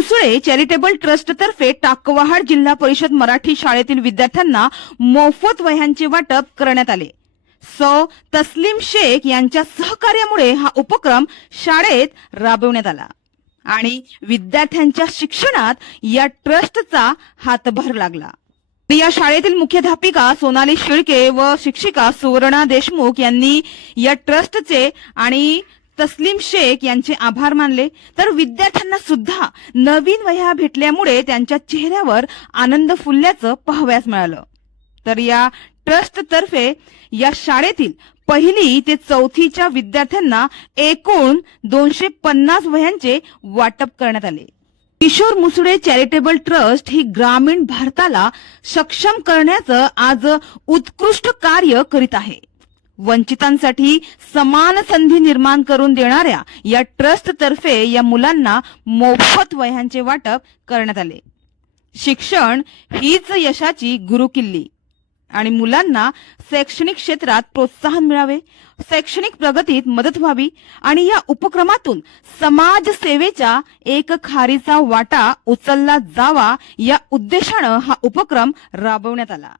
Musale charitable trust तर्फे टाकवहाड जिल्हा परिषद मराठी शाळेतील विद्यार्थ्यांना मोफत वह्यांचे वाटप करण्यात आले. सौ. तस्लीम शेख यांच्या सहकार्यामुळे हा उपक्रम शाळेत राबवण्यात आला आणि विद्यार्थ्यांच्या शिक्षणात या ट्रस्टचा हातभार लागला. या शाळेतील मुख्याध्यापिका सोनाली शिळके व शिक्षिका सुवर्णा देशमुख यांनी या ट्रस्टचे आणि तस्लीम शेख यांचे आभार मानले. तर विद्यार्थ्यांना सुद्धा नवीन वह्या भेटल्यामुळे त्यांच्या चेहऱ्यावर आनंद फुलल्याचं पाहाव्यास मिळालं. तर या ट्रस्टतर्फे या शाळेतील पहिली ते चौथीच्या विद्यार्थ्यांना एकूण दोनशे पन्नास वह्यांचे वाटप करण्यात आले. किशोर मुसडे चॅरिटेबल ट्रस्ट ही ग्रामीण भारताला सक्षम करण्याचं आज उत्कृष्ट कार्य करीत आहे. वंचितांसाठी समान संधी निर्माण करून देणाऱ्या या ट्रस्टतर्फे या मुलांना मोफत वह्यांचे वाटप करण्यात आले. शिक्षण हीच यशाची गुरुकिल्ली. आणि मुलांना शैक्षणिक क्षेत्रात प्रोत्साहन मिळावे शैक्षणिक प्रगतीत मदत व्हावी आणि या उपक्रमातून समाज सेवेच्या एक खारीचा वाटा उचलला जावा या उद्देशानं हा उपक्रम राबवण्यात आला.